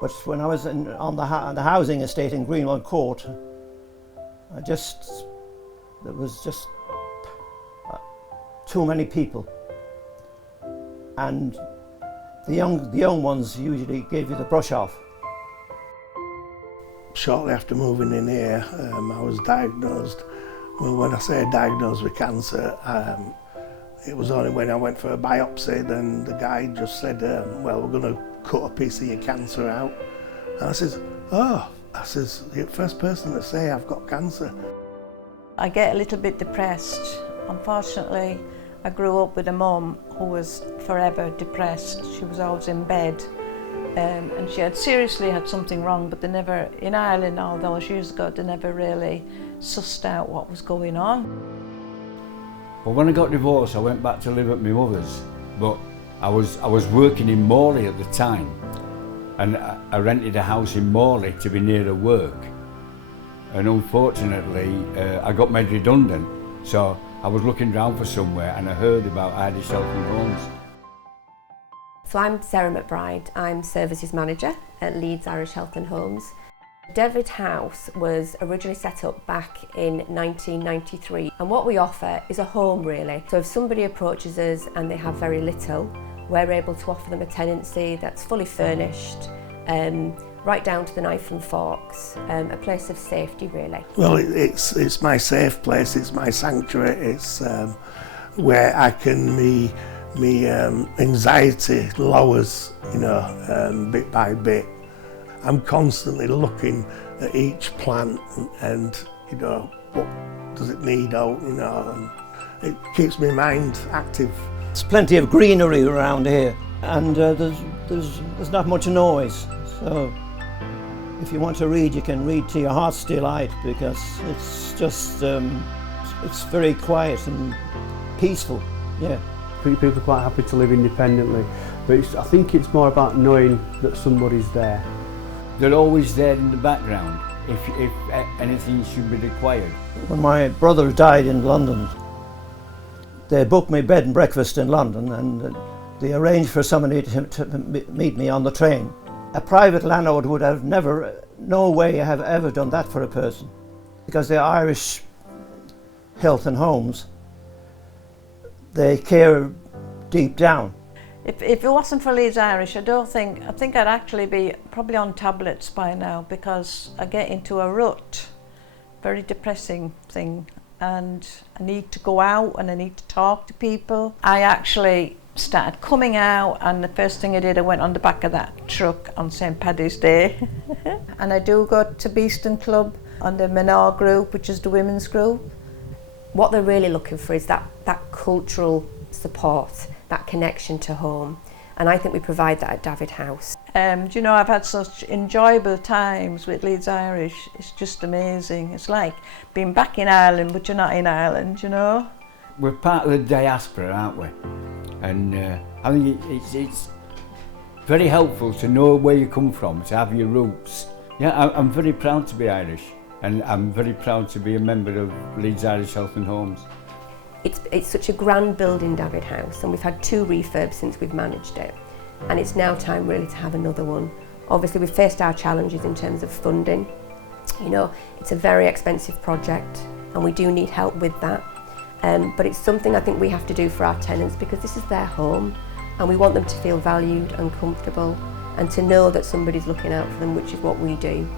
But when I was on the housing estate in Greenwood Court, there was just too many people, and the young ones usually gave you the brush off. Shortly after moving in here, I was diagnosed. Well, when I say diagnosed with cancer, it was only when I went for a biopsy, then the guy just said, well, we're going to cut a piece of your cancer out. And I says, oh, you're the first person to say I've got cancer. I get a little bit depressed. Unfortunately, I grew up with a mum who was forever depressed. She was always in bed. And she had seriously had something wrong, but they never, in Ireland all those years ago, they never really sussed out what was going on. Well, when I got divorced, I went back to live at my mother's, but I was working in Morley at the time, and I rented a house in Morley to be near the work. And unfortunately, I got made redundant, so I was looking around for somewhere, and I heard about Irish Health Homes. So I'm Sarah McBride, I'm Services Manager at Leeds Irish Health Homes. Davitt House was originally set up back in 1993, and what we offer is a home really. So if somebody approaches us and they have very little, we're able to offer them a tenancy that's fully furnished, right down to the knife and forks, a place of safety really. Well, it's my safe place, it's my sanctuary, it's where I can anxiety lowers, bit by bit. I'm constantly looking at each plant and what does it need out, and it keeps my mind active. There's plenty of greenery around here, and there's not much noise. So if you want to read, you can read to your heart's delight, because it's just it's very quiet and peaceful. Yeah. People are quite happy to live independently, but I think it's more about knowing that somebody's there. They're always there in the background if anything should be required. When my brother died in London, they booked me bed and breakfast in London, and they arranged for somebody to meet me on the train. A private landlord would have no way have ever done that for a person, because the Irish Health and Homes, they care deep down. If it wasn't for Leeds Irish, I think I'd actually be probably on tablets by now, because I get into a rut, very depressing thing, and I need to go out and I need to talk to people. I actually started coming out, and the first thing I did, I went on the back of that truck on St Paddy's Day. And I do go to Beeston Club on the Menor group, which is the women's group. What they're really looking for is that cultural support, that connection to home, and I think we provide that at Davitt House. I've had such enjoyable times with Leeds Irish. It's just amazing. It's like being back in Ireland, but you're not in Ireland, We're part of the diaspora, aren't we? And I think it's very helpful to know where you come from, to have your roots. Yeah, I'm very proud to be Irish, and I'm very proud to be a member of Leeds Irish Health and Homes. It's such a grand building, Davitt House, and we've had 2 refurbs since we've managed it, and it's now time really to have another one. Obviously we've faced our challenges in terms of funding. It's a very expensive project and we do need help with that, but it's something I think we have to do for our tenants, because this is their home and we want them to feel valued and comfortable and to know that somebody's looking out for them, which is what we do.